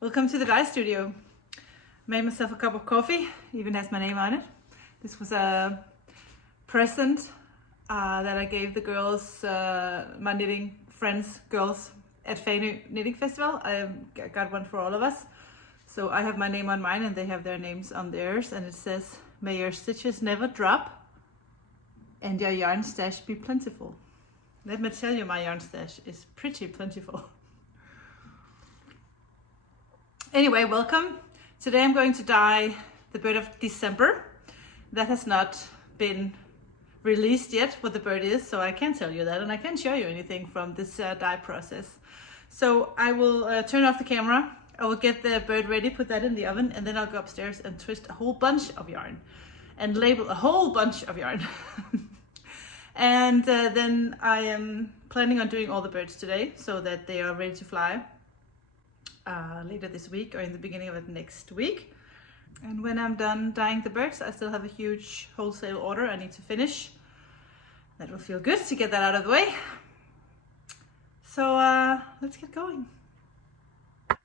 Welcome to the dye studio. Made myself a cup of coffee, even has my name on it. This was a present that I gave the girls, my knitting friends, girls at Fanø Knitting Festival. I got one for all of us. So I have my name on mine and they have their names on theirs, and it says, "May your stitches never drop and your yarn stash be plentiful." Let me tell you, my yarn stash is pretty plentiful. Anyway, welcome. Today I'm going to dye the bird of December. That has not been released yet what the bird is, so I can't tell you that, and I can't show you anything from this dye process. So I will turn off the camera. I will get the bird ready, put that in the oven, and then I'll go upstairs and twist a whole bunch of yarn and label a whole bunch of yarn. And then I am planning on doing all the birds today so that they are ready to fly later this week or in the beginning of it next week. And when I'm done dyeing the birds, I still have a huge wholesale order I need to finish. That will feel good to get that out of the way. So let's get going.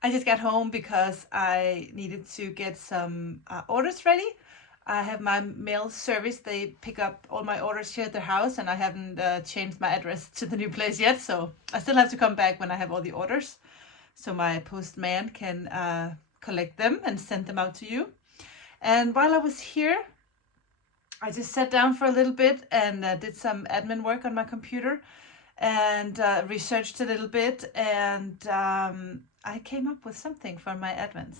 I just got home because I needed to get some orders ready. I have my mail service. They pick up all my orders here at their house, and I haven't changed my address to the new place yet. So I still have to come back when I have all the orders, so my postman can collect them and send them out to you. And while I was here, I just sat down for a little bit and did some admin work on my computer and researched a little bit, and I came up with something for my advents.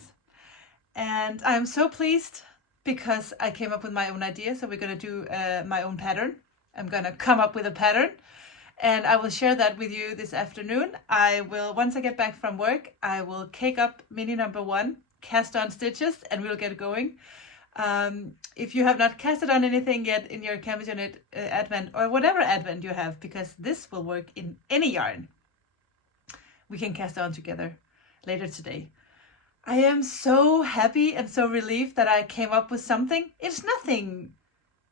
And I'm so pleased because I came up with my own idea. So we're going to do my own pattern. I'm going to come up with a pattern, and I will share that with you this afternoon. I will, once I get back from work, I will cake up mini number 1, cast on stitches, and we'll get going. If you have not casted on anything yet in your Camilla Knit advent, or whatever advent you have, because this will work in any yarn, we can cast on together later today. I am so happy and so relieved that I came up with something. It's nothing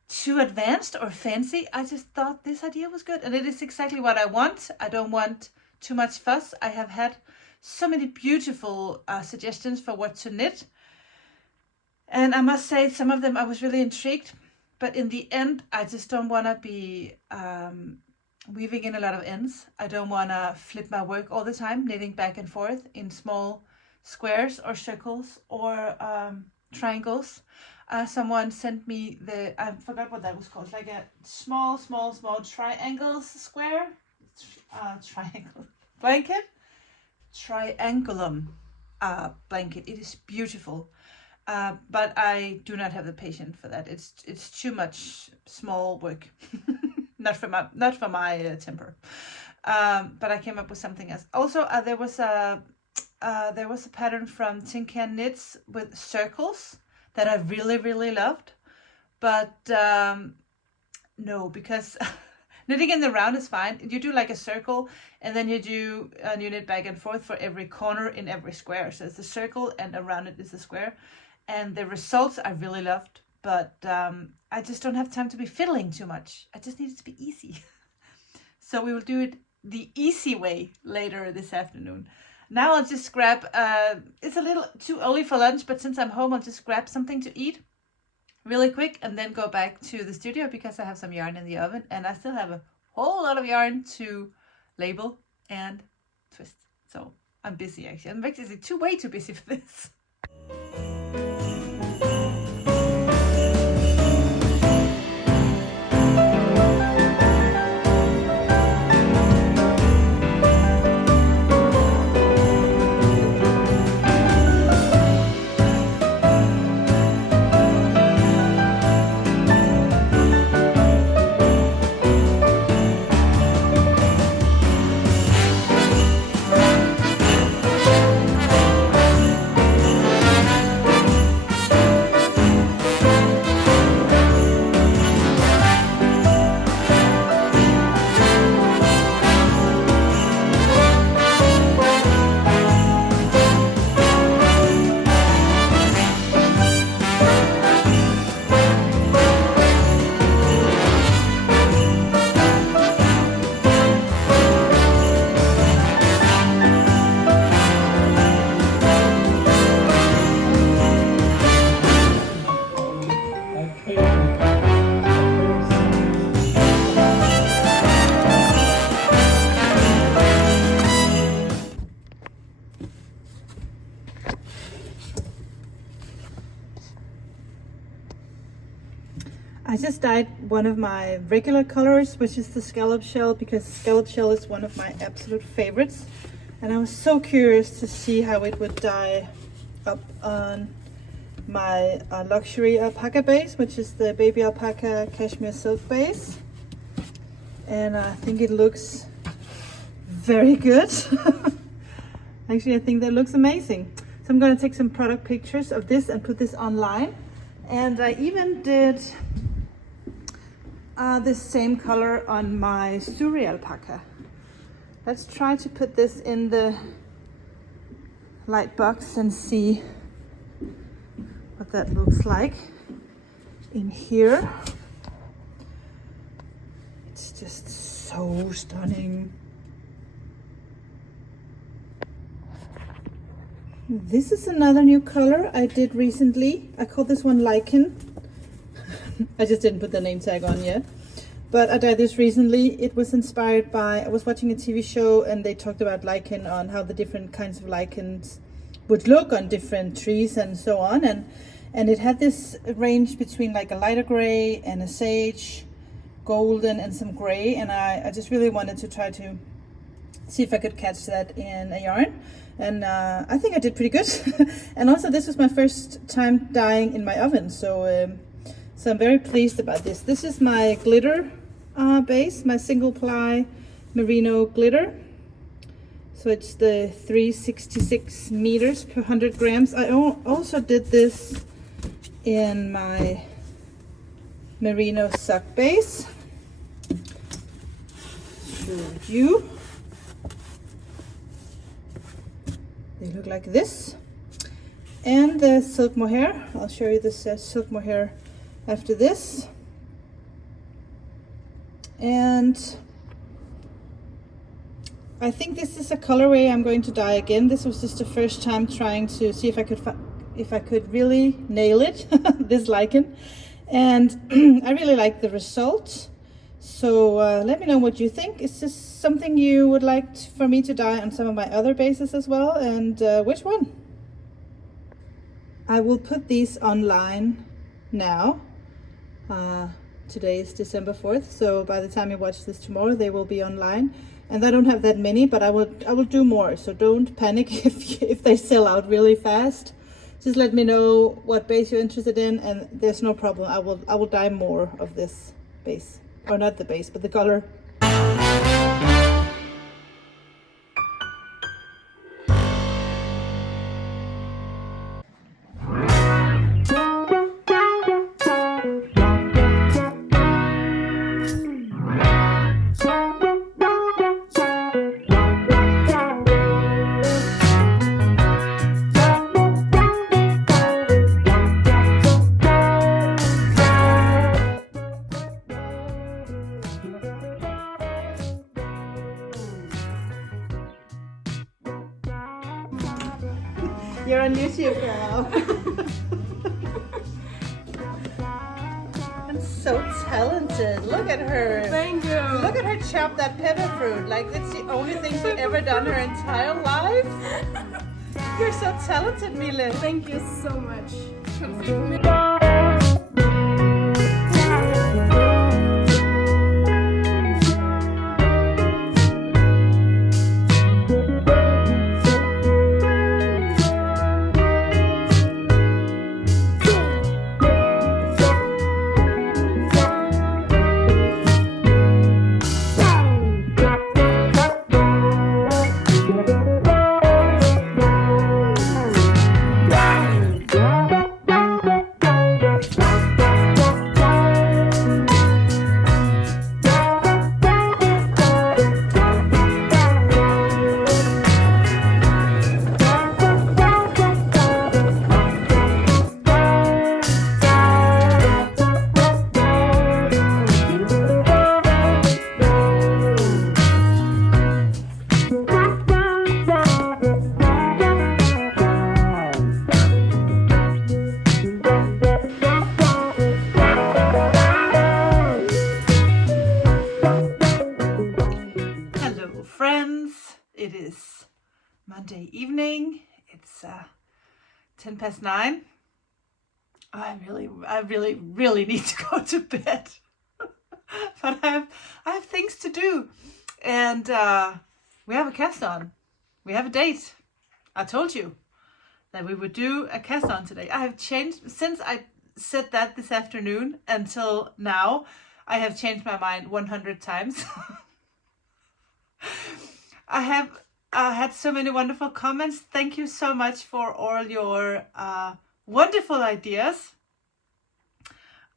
too advanced or fancy. I just thought this idea was good, and it is exactly what I want. I don't want too much fuss. I have had so many beautiful suggestions for what to knit, And I must say, some of them I was really intrigued, but in the end, I just don't want to be weaving in a lot of ends. I don't want to flip my work all the time, knitting back and forth in small squares or circles or triangles. Someone sent me I forgot what that was called, like a small triangles square, triangle blanket, triangulum blanket. It is beautiful. But I do not have the patience for that. It's too much small work. not for my temper. But I came up with something else. Also, there was a pattern from Tin Can Knits with circles that I really loved. But no, because knitting in the round is fine. You do like a circle, and then you knit back and forth for every corner in every square. So it's a circle, and around it is a square. And the results I really loved, but I just don't have time to be fiddling too much. I just need it to be easy. So we will do it the easy way later this afternoon. Now I'll just grab, it's a little too early for lunch, but since I'm home, I'll just grab something to eat really quick and then go back to the studio because I have some yarn in the oven and I still have a whole lot of yarn to label and twist. So I'm busy actually. I'm actually way too busy for this. I just dyed one of my regular colors, which is the scallop shell, because scallop shell is one of my absolute favorites. And I was so curious to see how it would dye up on my luxury alpaca base, which is the baby alpaca cashmere silk base. And I think it looks very good. Actually, I think that looks amazing. So I'm going to take some product pictures of this and put this online. And I even did this same color on my Suri alpaca. Let's try to put this in the light box and see what that looks like in here. It's just so stunning. This is another new color I did recently. I call this one Lichen. I just didn't put the name tag on yet. But I dyed this recently. It was inspired by, I was watching a TV show and they talked about lichen, on how the different kinds of lichens would look on different trees and so on. And it had this range between like a lighter gray and a sage, golden and some gray. And I just really wanted to try to see if I could catch that in a yarn. And I think I did pretty good. And also this was my first time dyeing in my oven. So I'm very pleased about this. This is my glitter base, my single ply merino glitter. So it's the 366 meters per 100 grams. I also did this in my merino sock base. Show you. They look like this. And the silk mohair. I'll show you this silk mohair after this. And I think this is a colorway I'm going to dye again. This was just the first time trying to see if I could if I could really nail it, this lichen. And I really like the result. So let me know what you think. Is this something you would like for me to dye on some of my other bases as well? And which one? I will put these online now. Today is December 4th, so by the time you watch this tomorrow, they will be online. And I don't have that many, but I will do more. So don't panic if they sell out really fast. Just let me know what base you're interested in, and there's no problem. I will dye more of this base, or not the base, but the color. You're on YouTube, girl. And so talented. Look at her. Thank you. Look at her chop that pepper fruit. Like that's the only thing she ever done her entire life. You're so talented, Mille. Thank you so much. It is Monday evening. It's 9:10. I really need to go to bed. But I have things to do. And we have a cast on. We have a date. I told you that we would do a cast on today. I have changed since I said that this afternoon until now. I have changed my mind 100 times. I have had so many wonderful comments. Thank you so much for all your wonderful ideas.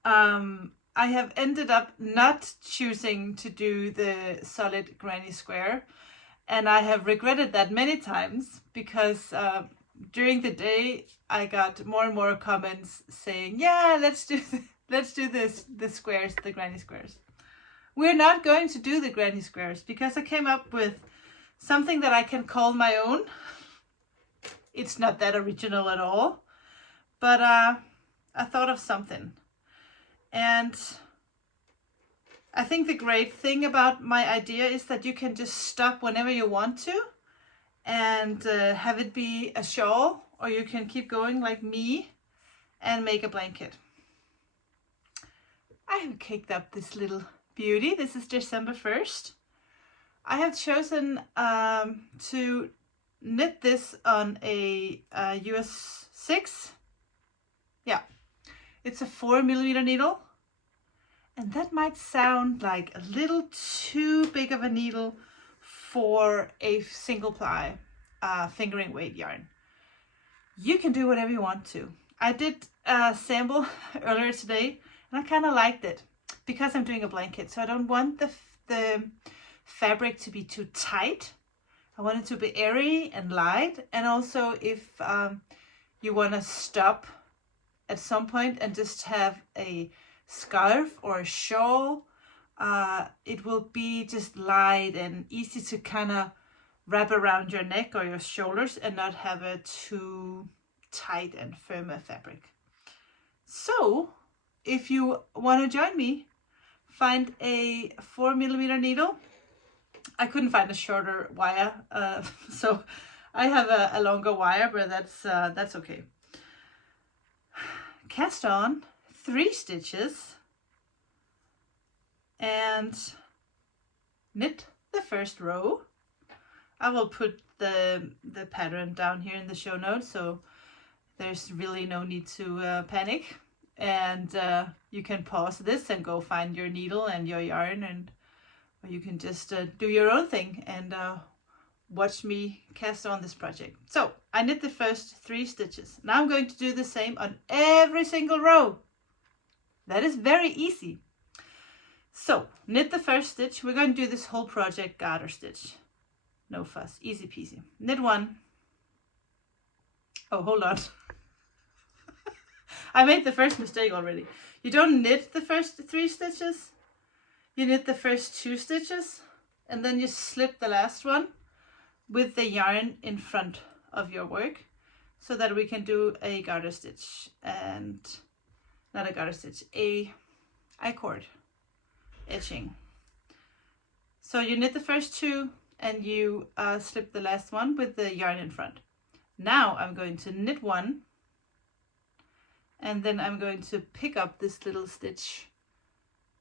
I have ended up not choosing to do the solid granny square, and I have regretted that many times because during the day I got more and more comments saying, yeah, let's do the squares, the granny squares. We're not going to do the granny squares because I came up with something that I can call my own. It's not that original at all, but I thought of something. And I think the great thing about my idea is that you can just stop whenever you want to and have it be a shawl, or you can keep going like me and make a blanket. I have caked up this little beauty. This is December 1st. I have chosen to knit this on a US 6. Yeah, it's a 4mm needle. And that might sound like a little too big of a needle for a single ply fingering weight yarn. You can do whatever you want to. I did a sample earlier today and I kind of liked it because I'm doing a blanket. So I don't want the fabric to be too tight. I want it to be airy and light. And also if you want to stop at some point and just have a scarf or a shawl, it will be just light and easy to kind of wrap around your neck or your shoulders and not have it too tight and firmer fabric. So if you want to join me, find a 4mm needle. I couldn't find a shorter wire, so I have a longer wire, but that's okay. Cast on 3 stitches and knit the first row. I will put the pattern down here in the show notes, so there's really no need to panic. And you can pause this and go find your needle and your yarn, and or you can just do your own thing and watch me cast on this project. So I knit the first 3 stitches. Now I'm going to do the same on every single row. That is very easy. So knit the first stitch. We're going to do this whole project garter stitch. No fuss, easy peasy. Knit 1. Oh, hold on. I made the first mistake already. You don't knit the first 3 stitches. You knit the first 2 stitches and then you slip the last one with the yarn in front of your work so that we can do a garter stitch, and not a garter stitch, a I-cord edging. So you knit the first 2 and you slip the last one with the yarn in front. Now I'm going to knit 1 and then I'm going to pick up this little stitch,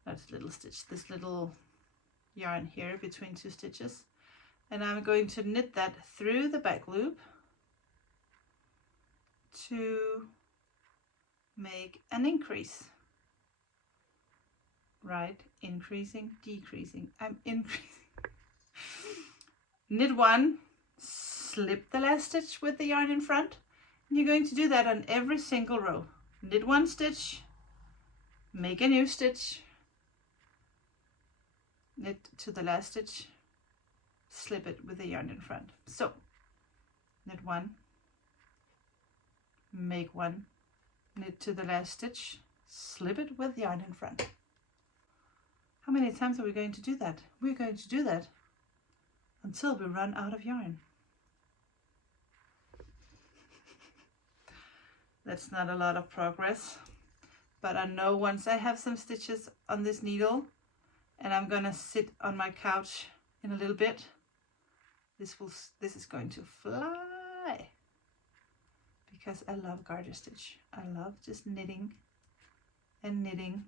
this little yarn here between 2 stitches, and I'm going to knit that through the back loop to make an increase. Right, increasing, decreasing, I'm increasing. Knit 1, slip the last stitch with the yarn in front, and you're going to do that on every single row. Knit 1 stitch, make a new stitch, knit to the last stitch, slip it with the yarn in front. So knit 1, make 1, knit to the last stitch, slip it with yarn in front. How many times are we going to do that? We're going to do that until we run out of yarn. That's not a lot of progress, but I know once I have some stitches on this needle and I'm gonna sit on my couch in a little bit, this is going to fly, because I love garter stitch. I love just knitting and knitting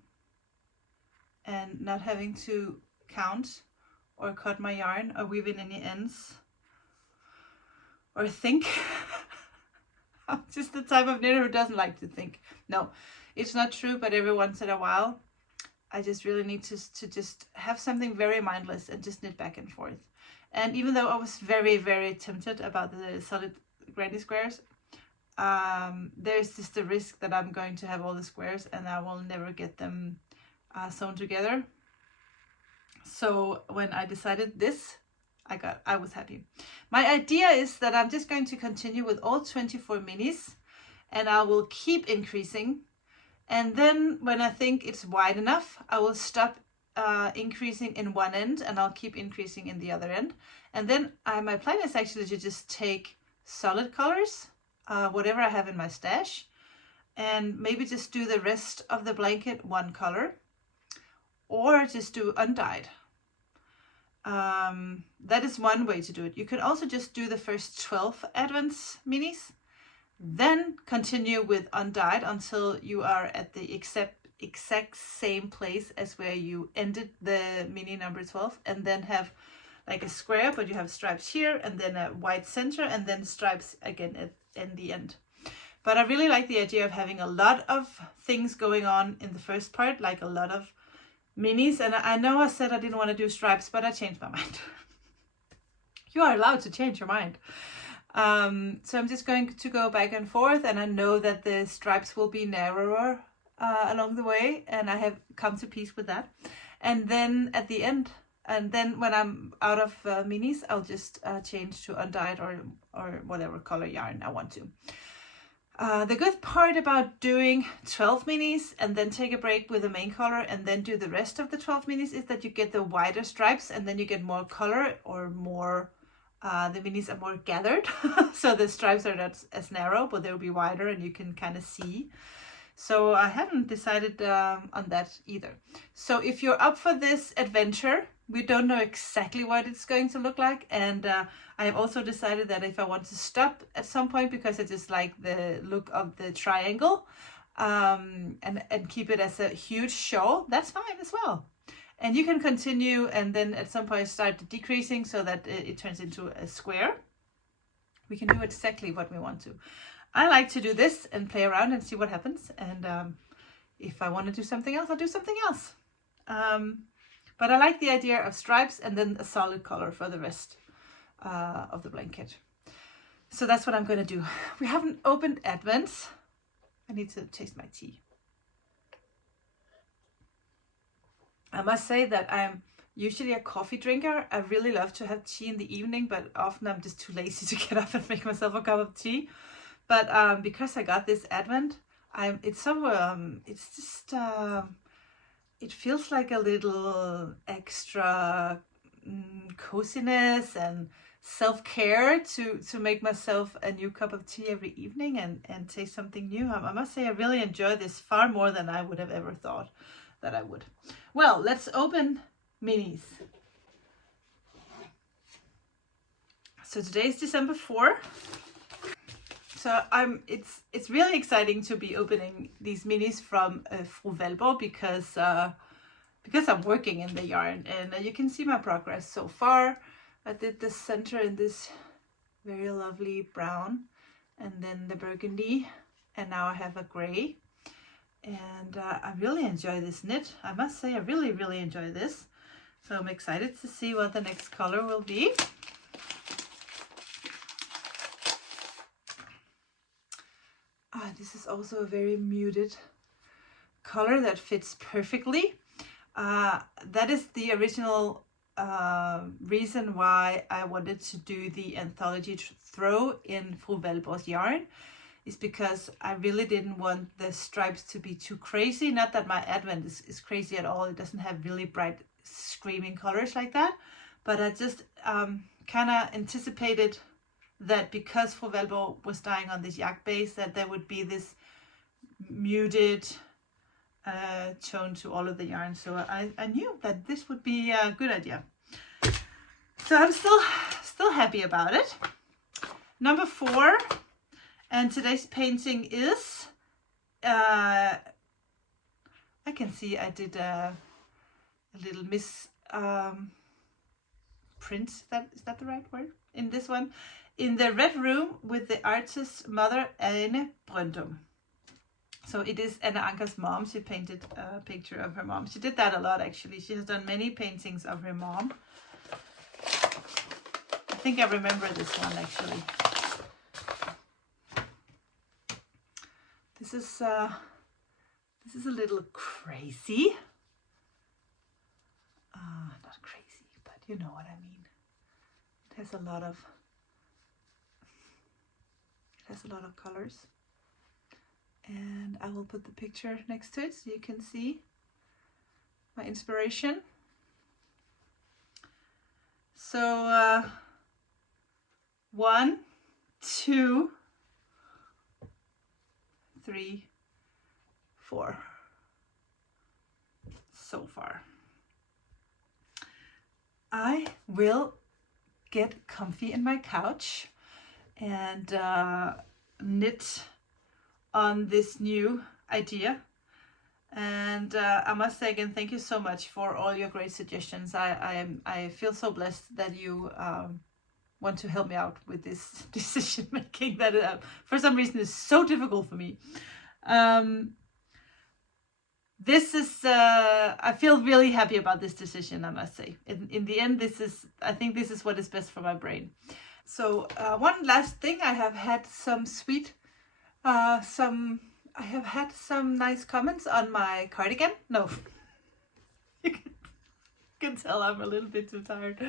and not having to count or cut my yarn or weave in any ends or think. I'm just the type of knitter who doesn't like to think. No, it's not true, but every once in a while I just really need to just have something very mindless and just knit back and forth. And even though I was very, very tempted about the solid granny squares, there's just the risk that I'm going to have all the squares and I will never get them sewn together. So when I decided this, I was happy. My idea is that I'm just going to continue with all 24 minis and I will keep increasing. And then when I think it's wide enough, I will stop increasing in one end and I'll keep increasing in the other end. And then my plan is actually to just take solid colors, whatever I have in my stash, and maybe just do the rest of the blanket one color, or just do undyed. That is one way to do it. You can also just do the first 12 Advents minis, then continue with undyed until you are at the exact same place as where you ended the mini number 12, and then have like a square, but you have stripes here and then a white center and then stripes again in the end. But I really like the idea of having a lot of things going on in the first part, like a lot of minis. And I know I said I didn't want to do stripes, but I changed my mind. You are allowed to change your mind. So I'm just going to go back and forth, and I know that the stripes will be narrower along the way, and I have come to peace with that. And then at the end, and then when I'm out of minis, I'll just change to undyed or whatever color yarn I want to. The good part about doing 12 minis and then take a break with the main color and then do the rest of the 12 minis is that you get the wider stripes, and then you get more color or more The minis are more gathered, so the stripes are not as narrow, but they'll be wider and you can kind of see. So I haven't decided on that either. So if you're up for this adventure, we don't know exactly what it's going to look like. And I have also decided that if I want to stop at some point, because I just like the look of the triangle, and keep it as a huge shawl, that's fine as well. And you can continue and then at some point start decreasing so that it turns into a square. We can do exactly what we want to. I like to do this and play around and see what happens. And if I want to do something else, I'll do something else. But I like the idea of stripes and then a solid color for the rest of the blanket. So that's what I'm going to do. We haven't opened Advents. I need to taste my tea. I must say that I'm usually a coffee drinker. I really love to have tea in the evening, but often I'm just too lazy to get up and make myself a cup of tea. But because I got this Advent, it feels like a little extra coziness and self-care to make myself a new cup of tea every evening and taste something new. I must say I really enjoy this far more than I would have ever thought that I would. Well, let's open minis. So today is December 4. So it's really exciting to be opening these minis from Fru Valborg because I'm working in the yarn, and you can see my progress so far. I did the center in this very lovely brown, and then the burgundy, and now I have a gray. And I really enjoy this knit. I must say I really enjoy this. So I'm excited to see what the next color will be. This is also a very muted color that fits perfectly. That is the original reason why I wanted to do the anthology throw in Fru Valborg's yarn, is because I really didn't want the stripes to be too crazy. Not that my Advent is crazy at all. It doesn't have really bright screaming colors like that. But I just kind of anticipated that because Fru Valborg was dyeing on this yak base, that there would be this muted tone to all of the yarn. So I knew that this would be a good idea. So I'm still happy about it. Number 4. And today's painting is, I can see I did a little print, is that the right word? In this one, in the red room with the artist's mother, Anne Brøndum. So it is Anna Anker's mom. She painted a picture of her mom. She did that a lot, actually. She has done many paintings of her mom. I think I remember this one, actually. This is a little crazy. Not crazy, but you know what I mean. It has a lot of colors. And I will put the picture next to it so you can see my inspiration. So 1, 2, 3, 4 so far. I will get comfy in my couch and knit on this new idea. And I must say again, thank you so much for all your great suggestions. I feel so blessed that you want to help me out with this decision making that for some reason is so difficult for me. This is I feel really happy about this decision, I must say. In the end, I think this is what is best for my brain. So one last thing, I have had some nice comments on my cardigan. No, you can tell I'm a little bit too tired.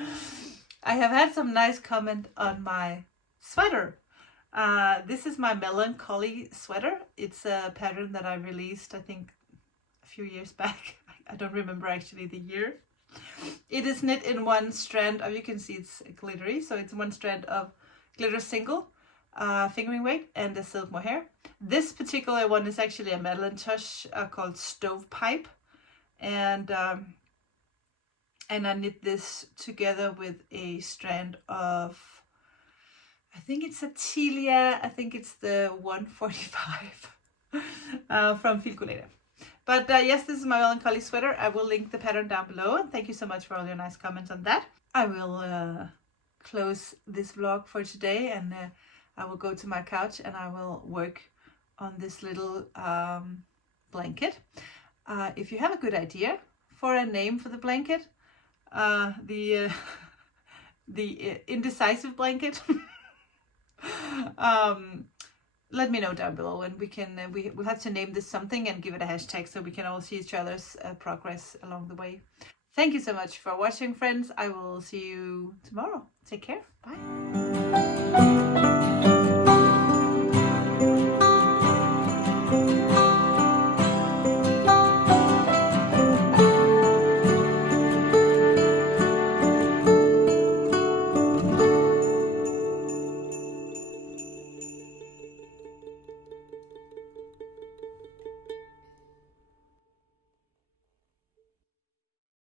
I have had some nice comment on my sweater. This is my melancholy sweater. It's a pattern that I released, I think, a few years back. I don't remember actually the year. It is knit in one strand of, you can see it's glittery, so it's one strand of glitter single, fingering weight, and the silk mohair. This particular one is actually a Madeline Tush called Stovepipe, and I knit this together with a strand of, I think it's a Tilia, I think it's the 145 from Filcoleta. But yes, this is my melancholy sweater. I will link the pattern down below, and thank you so much for all your nice comments on that. I will close this vlog for today, and I will go to my couch and I will work on this little blanket. If you have a good idea for a name for the blanket, the indecisive blanket, let me know down below, and we can we'll have to name this something and give it a hashtag so we can all see each other's progress along the way. Thank you so much for watching, friends. I will see you tomorrow. Take care. Bye.